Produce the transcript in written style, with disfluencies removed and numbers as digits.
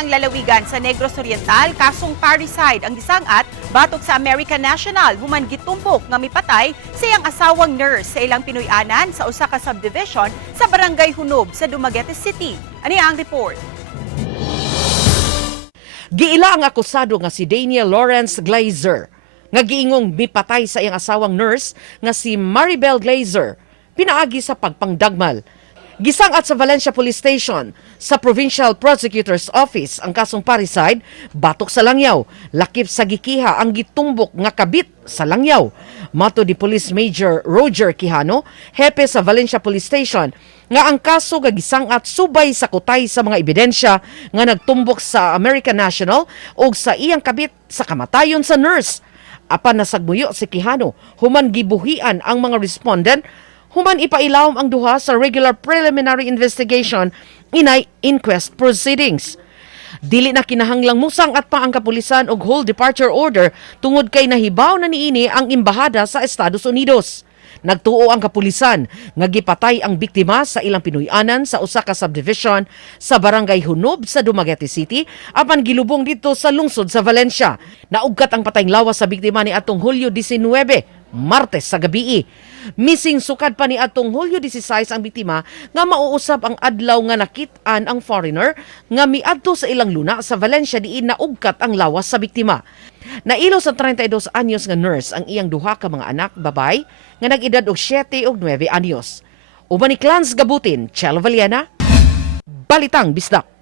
ng lalawigan sa Negros Oriental, kasong parricide ang gisangat batok sa American National human gitumpok nga mipatay sa iyang asawang nurse sa ilang Pinoy-anan sa usa ka subdivision sa Barangay Hunob sa Dumaguete City. Ani ang report? Giila ang akusado nga si Daniel Lawrence Glazer nga giingong mipatay sa iyang asawang nurse nga si Maribel Glazer pinaagi sa pagpangdagmal. Gisangat sa Valencia Police Station sa Provincial Prosecutor's Office ang kasong parricide batok sa langyaw, lakip sa gikiha ang gitumbok nga kabit sa langyaw. Mato di Police Major Roger Quijano, hepe sa Valencia Police Station, nga ang kaso nga gisangat subay sa kutay sa mga ebidensya nga nagtumbok sa American National o sa iyang kabit sa kamatayon sa nurse. Apan nasagmuyo si Quijano, human gibuhian ang mga respondent, human ipailawom ang duha sa regular preliminary investigation inay inquest proceedings. Dili na kinahanglang musang at pa ang kapulisan og whole departure order tungod kay nahibaw na niini ang embahada sa Estados Unidos. Nagtuo ang kapulisan nga gipatay ang biktima sa ilang Pinoy-anan sa usa ka subdivision sa Barangay Hunob sa Dumaguete City apan gilubong dito sa lungsod sa Valencia. Naugkat ang patayng lawas sa biktima ni atong Hulyo 19, Martes sa gabii. Missing sukad pa ni atong Hulyo 16 ang biktima nga mauusab ang adlaw nga nakit-an ang foreigner nga miadto sa ilang luna sa Valencia diin naugkat ang lawas sa biktima. Nailo sa 32 anyos nga nurse ang iyang duha ka mga anak babay nga nag-edad og 7 ug 9 anyos. Uban ni Clans Gabutin, Chelo Valiana, Balitang Bisdak.